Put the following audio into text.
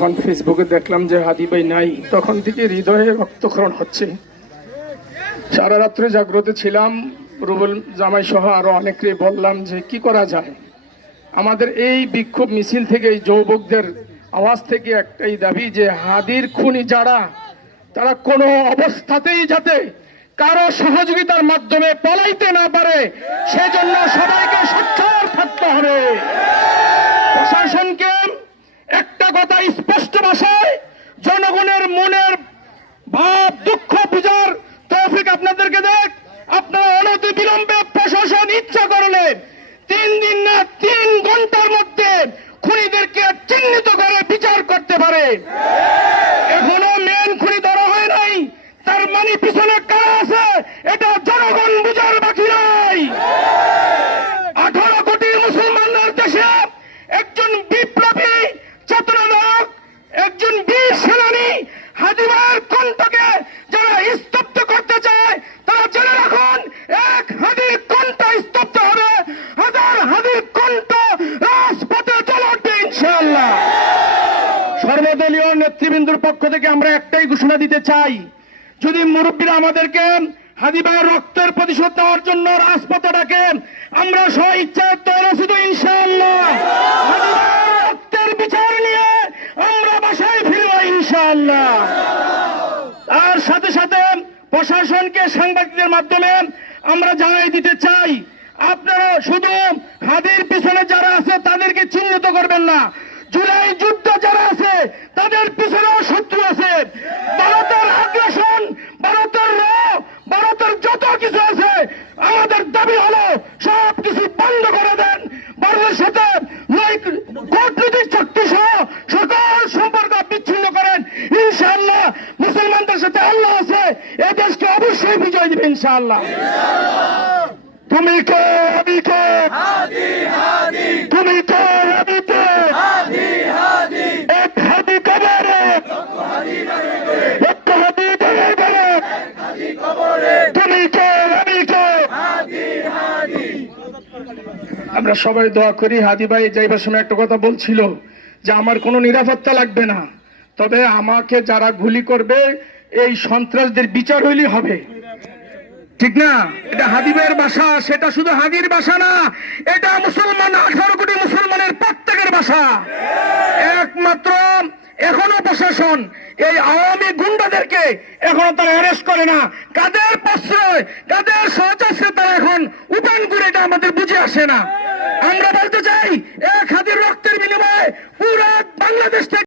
যখন ফেসবুকে দেখলাম যে হাদি ভাই নাই, তখন থেকে হৃদয়ে রক্তক্ষরণ হচ্ছে। সারা রাত্রে জাগ্রত ছিলাম, রুবেল জামাই সহ আরো অনেকে বললাম যে কি করা যায়। আমাদের এই বিক্ষোভ মিছিল থেকে, এই যুবকদের আওয়াজ থেকে একটাই দাবি যে হাদির খুনি যারা, তারা কোনো অবস্থাতেই যাতে কারো সহযোগিতার মাধ্যমে পলাইতে না পারে, সেজন্য সবাইকে সোচ্চার থাকতে হবে। প্রশাসনকে একটা কথা স্পষ্ট ভাষায় জনগণের মনের ভাব দুঃখ বুঝার তৌফিক আপনাদেরকে দেখ। আপনারা অনতি বিলম্বে প্রশাসন ইচ্ছা করলে 3 দিন না 3 ঘন্টার মধ্যে খুনিদেরকে চিহ্নিত করে বিচার করতে পারে। এখনো মেন খুনি ধরা হয় নাই, তার মানে পিছনে কারা আছে এটা জনগণ বুঝার বাকি নাই। 18 কোটি মুসলমানদের দেশে একজন বিপ্লবী চেতনানায়ক, একজন বীর সেনানী হাদি ভাইয়ের কণ্ঠকে যারা স্তব্ধ করতে চায়, তারা জেনে রাখুন, এক হাদির কণ্ঠ স্তব্ধ হবে, হাজার হাদির কণ্ঠ রাজপথে জ্বলে উঠবে ইনশাআল্লাহ। সর্বদলীয় নেতৃবৃন্দর পক্ষ থেকে আমরা একটাই ঘোষণা দিতে চাই, যদি মুরব্বীরা আমাদেরকে হাদি ভাইয়ের রক্তের প্রতিশোধ নেওয়ার জন্য রাজপথে ডাকেন, আমরা স্ব ইচ্ছায় তৈরি শুধু ইনশাআল্লাহ হাদি ভাইয়ের রক্তের বিচার নিয়ে আমরা বাসায় ফিরব ইনশাআল্লাহ। তার সাথে সাথে প্রশাসনকে সাংবাদিকদের মাধ্যমে আমরা জানাই দিতে চাই, আপনারা শুধু হাদির পিছনে যারা আছে তাদেরকে চিহ্নিত করবেন না, জুলাই যুদ্ধ যারা আছে তাদের পিছনেও শত্রু আছে। ভারতের আগ্রাসন, ভারতের যত কিছু আছে, আমাদের দাবি হলো সব কিছু বন্ধ করে দেন। ভারতের সাথে কূটনৈতিক শক্তি সহ সকল সম্পর্ক বিচ্ছিন্ন করেন ইনশাআল্লাহ। মুসলমানদের সাথে আল্লাহ আছে, এই দেশকে অবশ্যই বিজয় দিবে ইনশাআল্লাহ। তুমি কে আমি কে, তুমি কে আমি কে, এক হাদি কবরে, এক হাদি কবরে, তুমি কে আমি কে। আমরা সবাই দোয়া করি। হাদি ভাই যাইবার সময় একটা কথা বলছিল যে আমার কোনো নিরাপত্তা লাগবে না, তবে আমাকে যারা গুলি করবে এই সন্ত্রাসদের বিচার হইলেই হবে, ঠিক না? এটা হাদি ভাইয়ের ভাষা, সেটা শুধু হাদির ভাষা না, এটা মুসলমান 18 কোটি মুসলমানের প্রত্যেকের ভাষা। একমাত্র এখনো প্রশাসন এই আওয়ামী গুন্ডাদেরকে এখনো তারা অ্যারেস্ট করে না। কাদের প্রশ্রয়, কাদের সহযোগিতা তারা এখন উপায়ন করে, এটা আমাদের বুঝে আসে না। আমরা বলতে চাই, এক হাদির রক্তের বিনিময়ে পুরো বাংলাদেশ থেকে